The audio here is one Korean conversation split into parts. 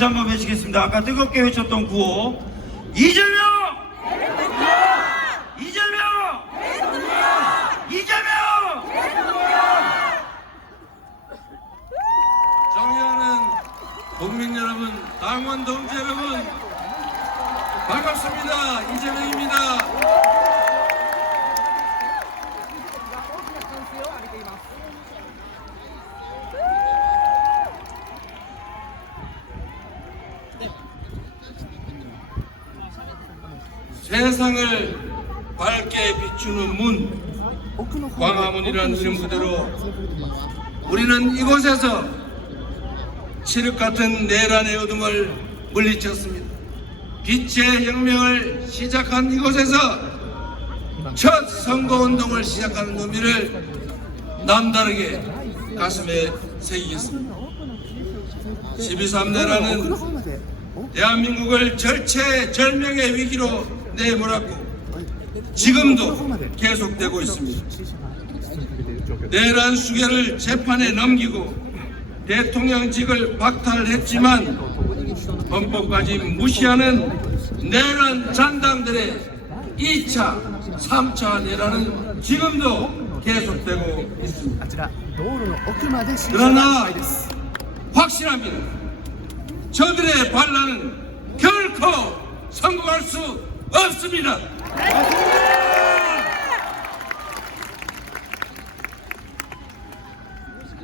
다시 한번 외치겠습니다. 아까 뜨겁게 외쳤던 구호! 이재명! 이재명! 존경하는 국민 여러분, 당원 동지 여러분, 반갑습니다. 이재명입니다. 세상을 밝게 비추는 문, 광화문이라는 이름 그대로 우리는 이곳에서 칠흑 같은 내란의 어둠을 물리쳤습니다. 빛의 혁명을 시작한 이곳에서 첫 선거운동을 시작하는 의미를 남다르게 가슴에 새기겠습니다. 12.3내라는 대한민국을 절체절명의 위기로 네, 때에 몰았고 지금도 계속되고 있습니다. 내란 수계를 재판에 넘기고 대통령직을 박탈했지만 헌법까지 무시하는 내란 잔당들의 2차, 3차 내란은 지금도 계속되고 있습니다. 그러나 확실합니다. 저들의 반란은 결코 성공할 수 없습니다.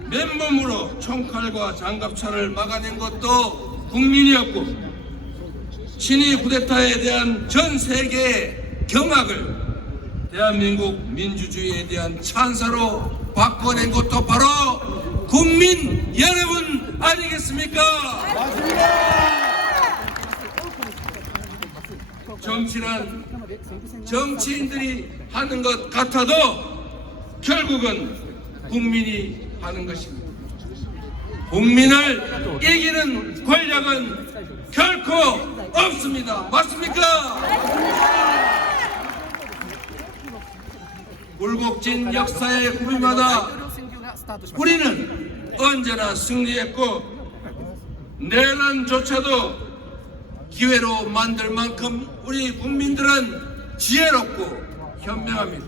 맨몸으로 총칼과 장갑차를 막아낸 것도 국민이었고 친위 쿠데타에 대한 전 세계의 경악을 대한민국 민주주의에 대한 찬사로 바꿔낸 것도 바로 국민 여러분 아니겠습니까? 정치는 정치인들이 하는 것 같아도 결국은 국민이 하는 것입니다. 국민을 이기는 권력은 결코 없습니다. 맞습니까? 굴곡진 역사의 구비마다 우리는 언제나 승리했고 내란조차도 기회로 만들 만큼 우리 국민들은 지혜롭고 현명합니다.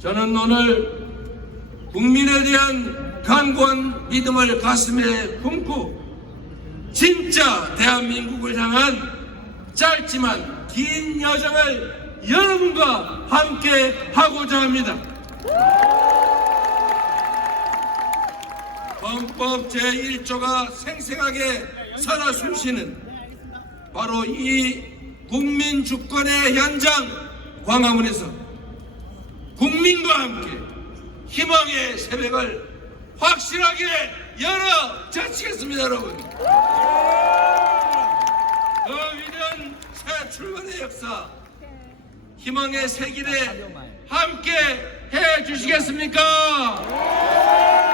저는 오늘 국민에 대한 강고한 믿음을 가슴에 품고 진짜 대한민국을 향한 짧지만 긴 여정을 여러분과 함께 하고자 합니다. 헌법 제1조가 생생하게 살아 숨쉬는 바로 이 국민 주권의 현장 광화문에서 국민과 함께 희망의 새벽을 확실하게 열어 제치겠습니다 여러분 그 위대한 새 출발의 역사 희망의 새 길에 함께 해 주시겠습니까?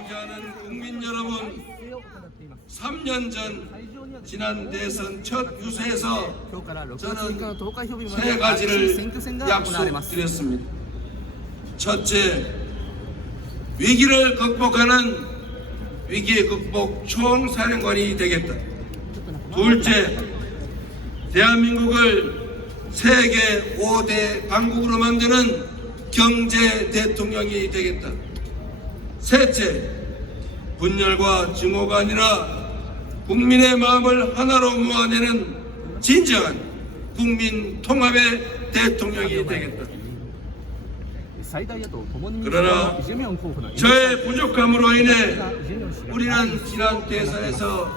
존경하는 국민 여러분 3년 전 지난 대선 첫 유세에서 저는 세 가지를 약속드렸습니다. 첫째, 위기를 극복하는 위기 극복 총사령관이 되겠다. 둘째, 대한민국을 세계 5대 강국으로 만드는 경제 대통령이 되겠다. 셋째, 분열과 증오가 아니라 국민의 마음을 하나로 모아내는 진정한 국민 통합의 대통령이 되겠다. 그러나 저의 부족함으로 인해 우리는 지난 대선에서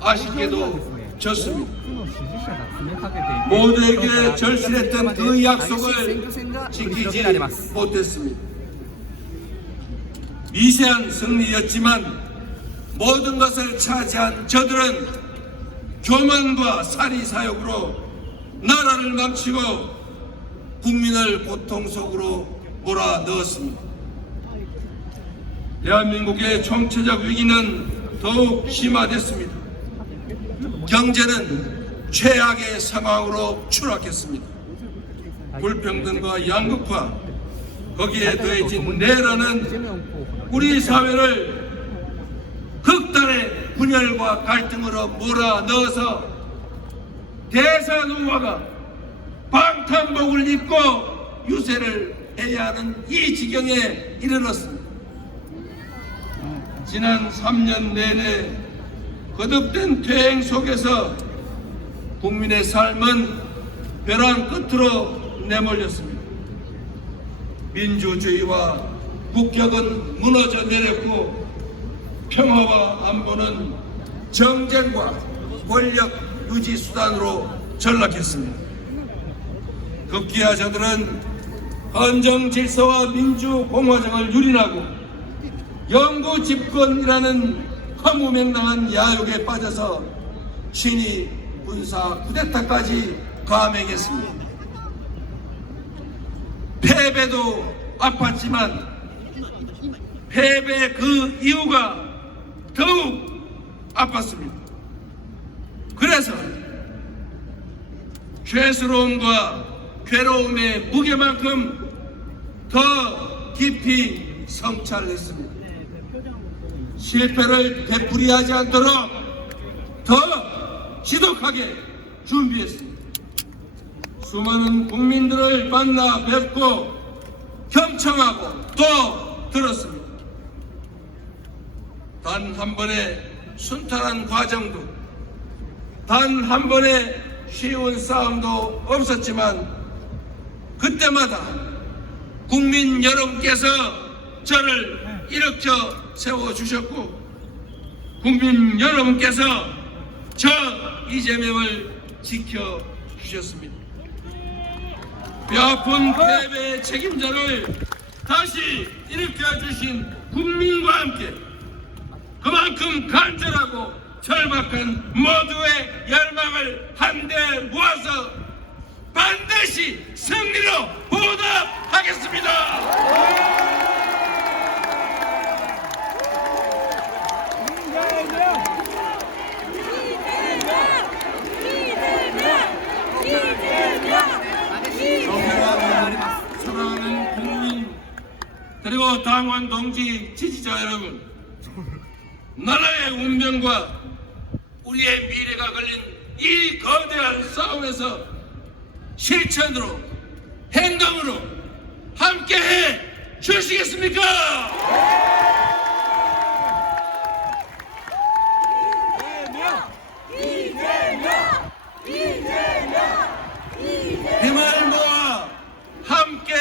아쉽게도 졌습니다. 모두에게 절실했던 그 약속을 지키지 못했습니다. 미세한 승리였지만 모든 것을 차지한 저들은 교만과 사리 사욕으로 나라를 망치고 국민을 고통 속으로 몰아넣었습니다. 대한민국의 총체적 위기는 더욱 심화됐습니다. 경제는 최악의 상황으로 추락했습니다. 불평등과 양극화, 거기에 더해진 후보 우리 사회를 극단의 분열과 갈등으로 몰아넣어서 대사노화가 방탄복을 입고 유세를 해야 하는 이 지경에 이르렀습니다. 지난 3년 내내 거듭된 퇴행 속에서 국민의 삶은 벼랑 끝으로 내몰렸습니다. 민주주의와 국격은 무너져 내렸고 평화와 안보는 정쟁과 권력 유지 수단으로 전락했습니다. 급기야 저들은 헌정 질서와 민주 공화정을 유린하고 영구 집권이라는 허무맹랑한 야욕에 빠져서 신이 군사 쿠데타까지 감행했습니다. 패배도 아팠지만 패배 그 이유가 더욱 아팠습니다. 그래서 죄스러움과 괴로움의 무게만큼 더 깊이 성찰했습니다. 실패를 되풀이하지 않도록 더 지독하게 준비했습니다. 수많은 국민들을 만나 뵙고 경청하고 또 들었습니다. 단 한 번의 순탄한 과정도 단 한 번의 쉬운 싸움도 없었지만 그때마다 국민 여러분께서 저를 일으켜 세워주셨고 국민 여러분께서 저 이재명을 지켜주셨습니다. 뼈아픈 패배의 책임자를 다시 일으켜주신 국민과 함께 그만큼 간절하고 절박한 모두의 열망을 한데 모아서 반드시 승리로 보답하겠습니다. 사랑하는 국민 그리고 당원 동지 지지자 여러분 나라의 운명과 우리의 미래가 걸린 이 거대한 싸움에서 실천으로 행동으로 함께 해 주시겠습니까? 힘을 모아 함께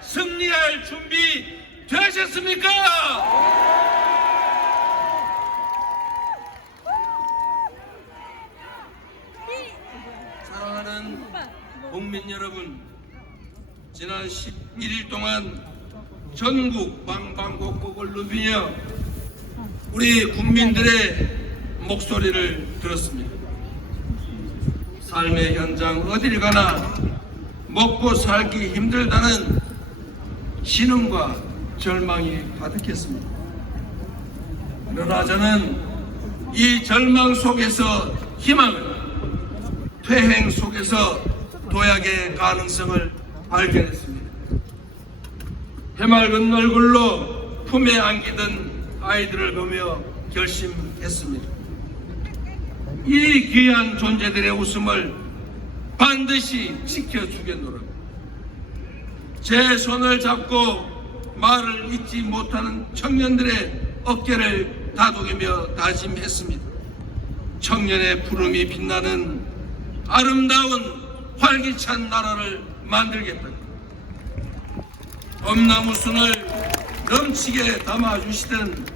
승리할 준비 되셨습니까? 사랑하는 국민 여러분, 지난 11일 동안 전국 방방곡곡을 누비며 우리 국민들의 목소리를 들었습니다. 삶의 현장 어딜 가나 먹고 살기 힘들다는 신음과 절망이 가득했습니다. 그러나 저는 이 절망 속에서 희망을 퇴행 속에서 도약의 가능성을 발견했습니다. 해맑은 얼굴로 품에 안기던 아이들을 보며 결심했습니다. 이 귀한 존재들의 웃음을 반드시 지켜주겠노라. 제 손을 잡고 말을 잊지 못하는 청년들의 어깨를 다독이며 다짐했습니다. 청년의 푸름이 빛나는 아름다운 활기찬 나라를 만들겠다. 엄나무순을 넘치게 담아주시던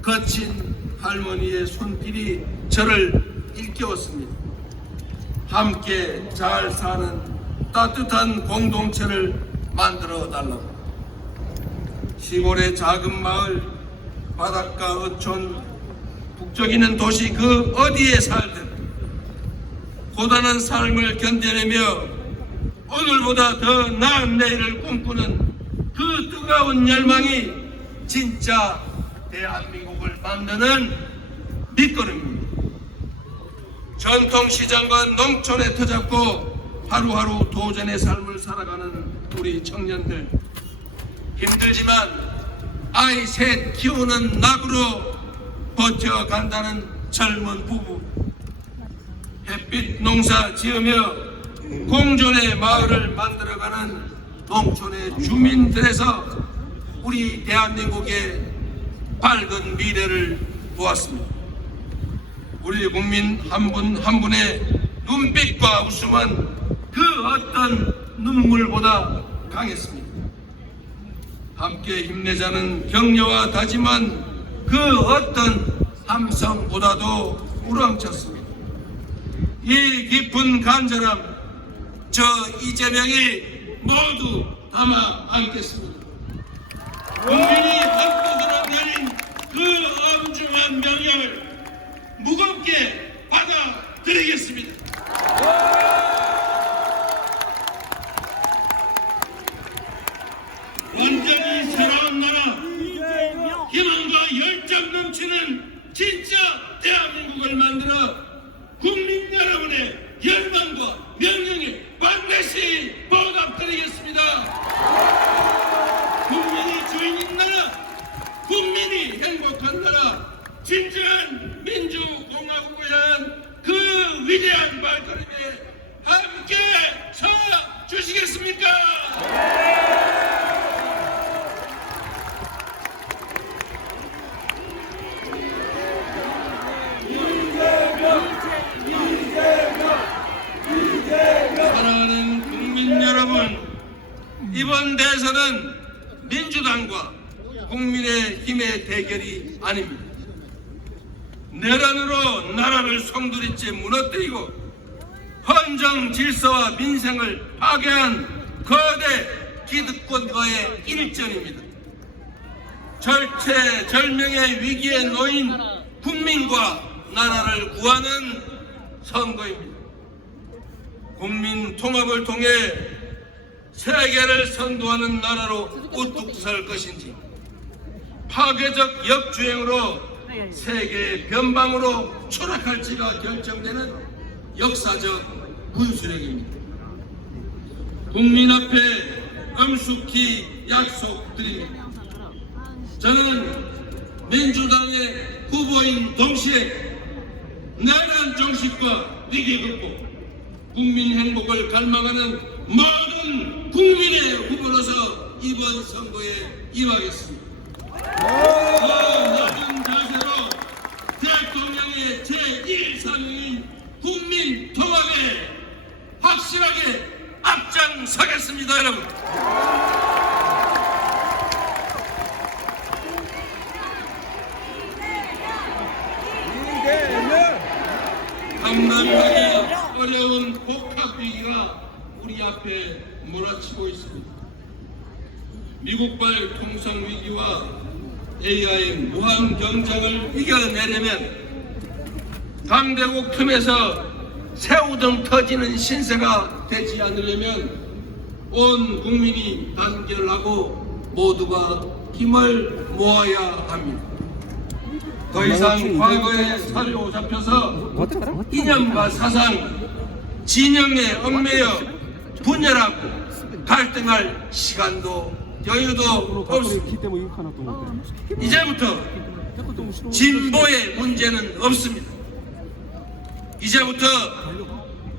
거친 할머니의 손길이 저를 일깨웠습니다. 함께 잘 사는 따뜻한 공동체를 만들어 달라고. 시골의 작은 마을, 바닷가 어촌, 북적이는 도시 그 어디에 살든 고단한 삶을 견뎌내며 오늘보다 더 나은 내일을 꿈꾸는 그 뜨거운 열망이 진짜 대한민국을 만드는 밑거름입니다. 전통시장과 농촌에 터잡고 하루하루 도전의 삶을 살아가는 우리 청년들 힘들지만 아이 셋 키우는 낙으로 버텨간다는 젊은 부부 햇빛 농사 지으며 공존의 마을을 만들어가는 농촌의 주민들에서 우리 대한민국의 밝은 미래를 보았습니다. 우리 국민 한 분한 분의 눈빛과 웃음은 그 어떤 눈물보다 강했습니다. 함께 힘내자는 격려와 다짐은 그 어떤 함성보다도 우렁쳤습니다. 이 깊은 간절함 저 이재명이 모두 담아 안겠습니다. 국민이 한국으로 내린 그 엄중한 명령을 무겁게 받아들이겠습니다. 완전히 새로운 나라, 희망과 열정 넘치는 진짜 대한민국을 만들어 국민 여러분의 열망과 명령에 반드시 보답드리겠습니다. 국민이 주인인 나라, 국민이 행복한 나라, 진정한 민주공화국을 향한 그 위대한 발걸음에 함께 서 주시겠습니까? 사랑하는 국민 여러분, 대선은 민주당과 국민의 힘의 대결이 아닙니다. 내란으로 나라를 송두리째 무너뜨리고 헌정 질서와 민생을 파괴한 거대 기득권과의 일전입니다. 절체절명의 위기에 놓인 국민과 나라를 구하는 선거입니다. 국민 통합을 통해 세계를 선도하는 나라로 우뚝 설 것인지 파괴적 역주행으로 세계의 변방으로 추락할지가 결정되는 역사적 분수령입니다. 국민 앞에 엄숙히 약속드립니다. 저는 민주당의 후보인 동시에 내란 정식과 위기 극복, 국민 행복을 갈망하는 모든 국민의 후보로서 이번 선거에 임하겠습니다. 그 낮은 자세로 대통령의 제1사명인 국민 통합에 확실하게 앞장서겠습니다, 여러분. 감당하기 어려운 복합 위기가 우리 앞에 몰아치고 있습니다. 미국발 통상 위기와 AI 무한 경쟁을 이겨내려면 강대국 틈에서 새우등 터지는 신세가 되지 않으려면 온 국민이 단결하고 모두가 힘을 모아야 합니다. 더 이상 과거의 사료 잡혀서 이념과 사상, 진영에 얽매여 분열하고 갈등할 시간도 여유도 없습니다. 이제부터 진보의 문제는 없습니다. 이제부터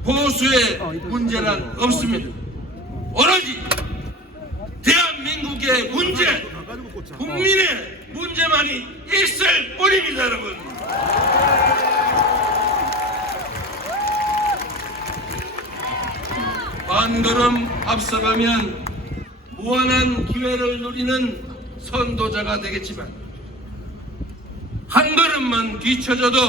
보수의 문제는 없습니다. 오로지 대한민국의 문제, 국민의 문제만이 있을 뿐입니다, 여러분. 한 걸음 앞서가면 무한한 기회를 누리는 선도자가 되겠지만 한 걸음만 뒤쳐져도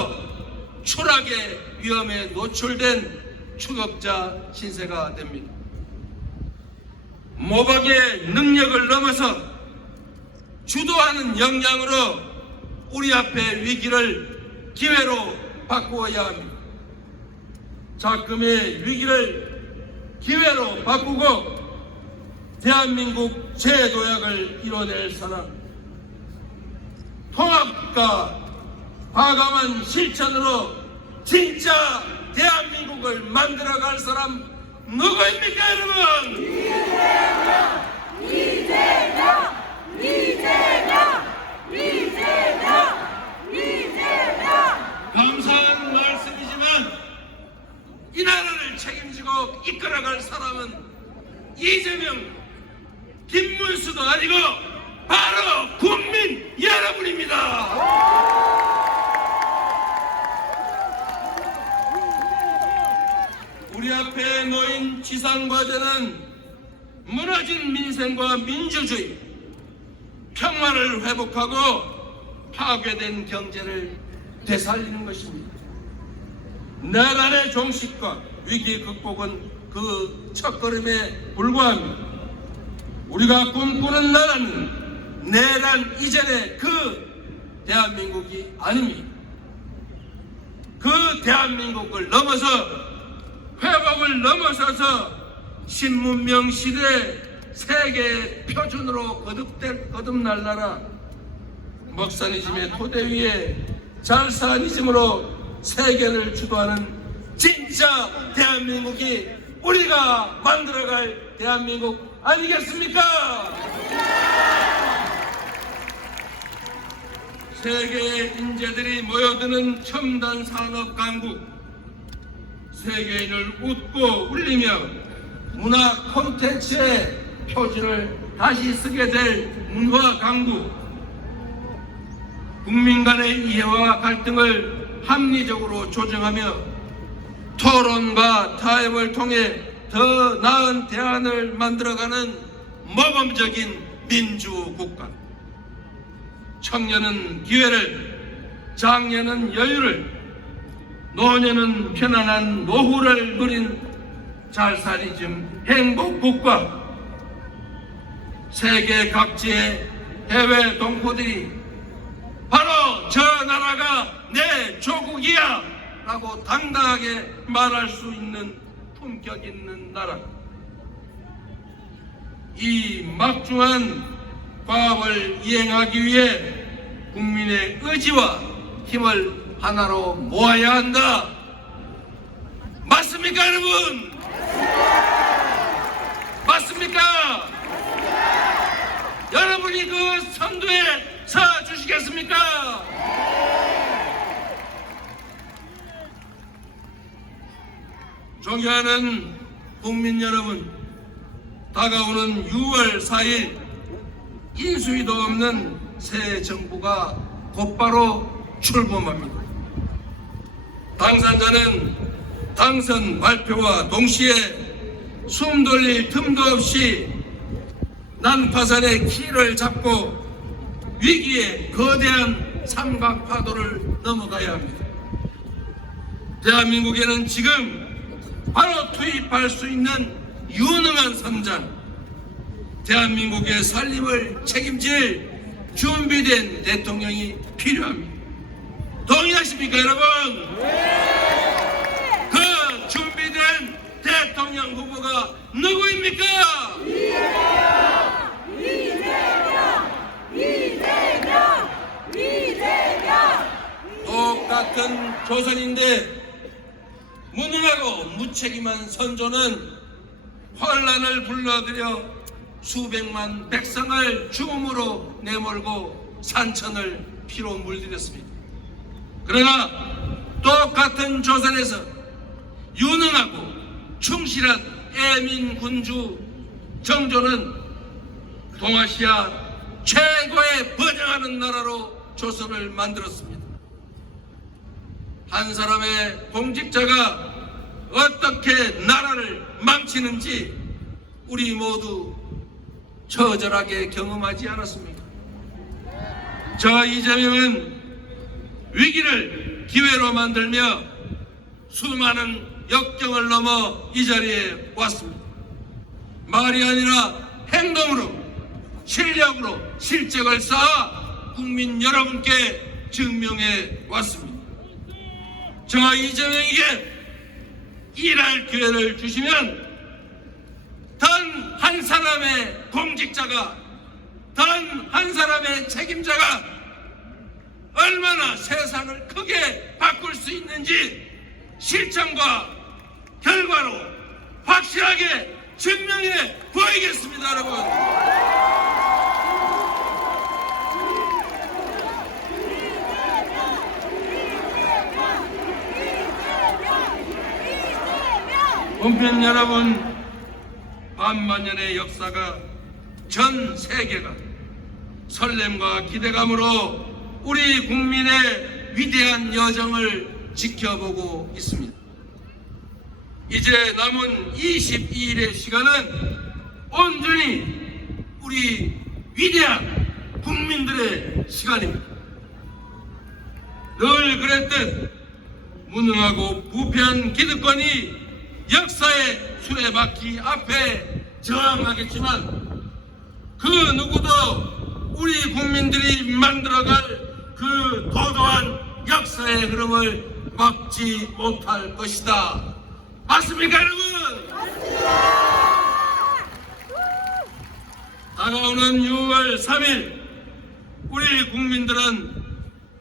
추락의 위험에 노출된 추격자 신세가 됩니다. 모박의 능력을 넘어서 주도하는 역량으로 우리 앞의 위기를 기회로 바꾸어야 합니다. 작금의 위기를 기회로 바꾸고 대한민국 재도약을 이뤄낼 사람 통합과 과감한 실천으로 진짜 대한민국을 만들어갈 사람 누구입니까 여러분? 이재명! 이재명! 이재명! 이재명! 이재명! 감사한 말씀 이 나라를 책임지고 이끌어갈 사람은 이재명, 김문수도 아니고 바로 국민 여러분입니다. 우리 앞에 놓인 지상과제는 무너진 민생과 민주주의, 평화를 회복하고 파괴된 경제를 되살리는 것입니다. 나라의 종식과 위기 극복은 그 첫걸음에 불과합니다. 우리가 꿈꾸는 나라는 내란 이전의 그 대한민국이 아닙니다. 그 대한민국을 넘어서 회복을 넘어서서 신문명 시대 세계 표준으로 거듭될 거듭날 나라 먹사니즘의 토대 위에 잘사니즘으로 세계를 주도하는 진짜 대한민국이 우리가 만들어갈 대한민국 아니겠습니까? 세계의 인재들이 모여드는 첨단 산업 강국 세계인을 웃고 울리며 문화 콘텐츠의 표준을 다시 쓰게 될 문화 강국 국민 간의 이해와 갈등을 합리적으로 조정하며 토론과 타협을 통해 더 나은 대안을 만들어가는 모범적인 민주국가. 청년은 기회를 장년은 여유를 노년은 편안한 노후를 누린 잘살이즘 행복국가. 세계 각지의 해외 동포들이 저 나라가 내 조국이야 라고 당당하게 말할 수 있는 품격 있는 나라 이 막중한 과업을 이행하기 위해 국민의 의지와 힘을 하나로 모아야 한다 맞습니까 여러분? 맞습니까? 여러분이 그 선두에 서 주시겠습니까? 존경하는 국민 여러분, 다가오는 6월 4일 인수위도 없는 새 정부가 곧바로 출범합니다. 당선자는 당선 발표와 동시에 숨 돌릴 틈도 없이 난파선의 키를 잡고 위기의 거대한 삼각 파도를 넘어가야 합니다. 대한민국에는 지금 바로 투입할 수 있는 유능한 선장, 대한민국의 살림을 책임질 준비된 대통령이 필요합니다. 동의하십니까, 여러분? 그 준비된 대통령 후보가 누구입니까? 똑같은 조선인데 무능하고 무책임한 선조는 환란을 불러들여 수백만 백성을 죽음으로 내몰고 산천을 피로 물들였습니다. 그러나 똑같은 조선에서 유능하고 충실한 애민 군주 정조는 동아시아 최고의 번영하는 나라로 조선을 만들었습니다. 한 사람의 공직자가 어떻게 나라를 망치는지 우리 모두 처절하게 경험하지 않았습니까? 저 이재명은 위기를 기회로 만들며 수많은 역경을 넘어 이 자리에 왔습니다. 말이 아니라 행동으로 실력으로 실적을 쌓아 국민 여러분께 증명해 왔습니다. 저 이재명에게 일할 기회를 주시면 단 한 사람의 공직자가 단 한 사람의 책임자가 얼마나 세상을 크게 바꿀 수 있는지 실천과 결과로 확실하게 증명해 보이겠습니다, 여러분. 국민 여러분, 반만 년의 역사가 전 세계가 설렘과 기대감으로 우리 국민의 위대한 여정을 지켜보고 있습니다. 이제 남은 22일의 시간은 온전히 우리 위대한 국민들의 시간입니다. 늘 그랬듯 무능하고 부패한 기득권이 역사의 수레바퀴 앞에 저항하겠지만 그 누구도 우리 국민들이 만들어갈 그 도도한 역사의 흐름을 막지 못할 것이다. 맞습니까, 여러분? 다가오는 6월 3일 우리 국민들은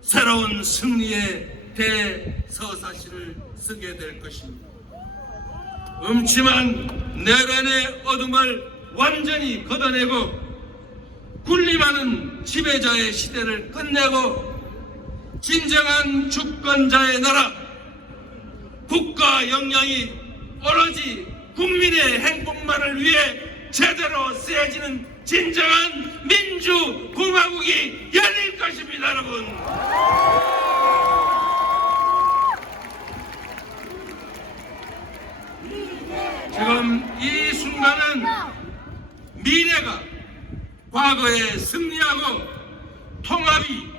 새로운 승리의 대서사시를 쓰게 될 것입니다. 음침한 내란의 어둠을 완전히 걷어내고 군림하는 지배자의 시대를 끝내고 진정한 주권자의 나라 국가 역량이 오로지 국민의 행복만을 위해 제대로 쓰여지는 진정한 민주공화국이 열릴 것입니다 여러분 지금 이 순간은 미래가 과거에 승리하고 통합이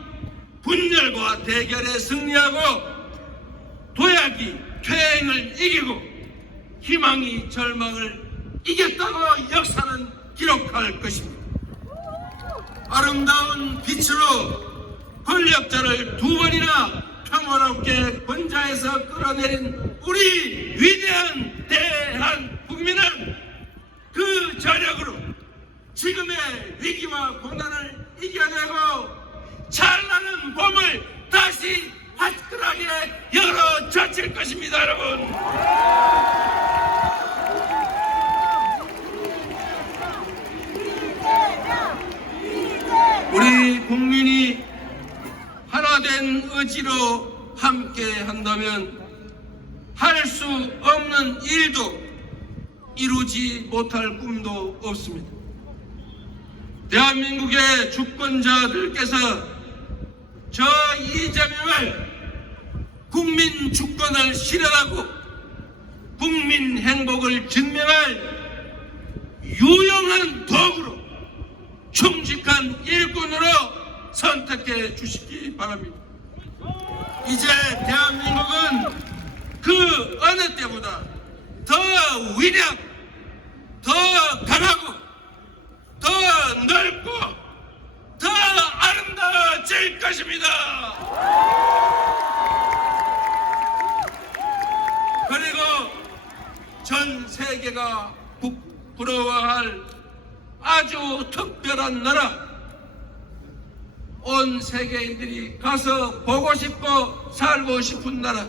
분열과 대결에 승리하고 도약이 퇴행을 이기고 희망이 절망을 이겼다고 역사는 기록할 것입니다. 아름다운 빛으로 권력자를 두 번이나 평화롭게 권좌에서 끌어내린 우리 위대한 대한 국민은 그 저력으로 지금의 위기와 고난을 이겨내고 찬란한 봄을 다시 화끈하게 열어 젖힐 것입니다, 여러분. 우리 국민이 하나된 의지로 함께 한다면 할 수 없는 일도 이루지 못할 꿈도 없습니다. 대한민국의 주권자들께서 저 이재명을 국민 주권을 실현하고 국민 행복을 증명할 유용한 도구로 충직한 일꾼으로 선택해 주시기 바랍니다. 이제 대한민국은 그 어느 때보다 더 위력, 더 강하고 더 넓고 더 아름다워질 것입니다. 그리고 전 세계가 부러워할 아주 특별한 나라, 온 세계인들이 가서 보고 싶고 살고 싶은 나라,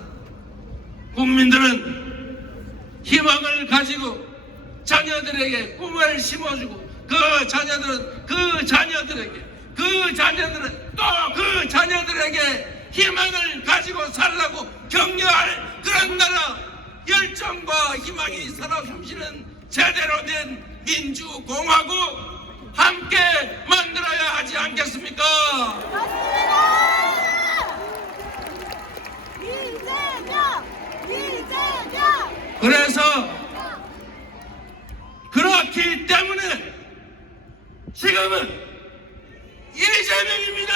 국민들은 희망을 가지고 자녀들에게 꿈을 심어주고 그 자녀들은 그 자녀들에게 그 자녀들은 또 그 자녀들에게 희망을 가지고 살라고 격려할 그런 나라. 열정과 희망이 살아 숨쉬는 제대로 된 민주공화국 함께 만들어야 하지 않겠습니까? 이재명! 이재명! 그래서 그렇기 때문에 지금은 이재명입니다.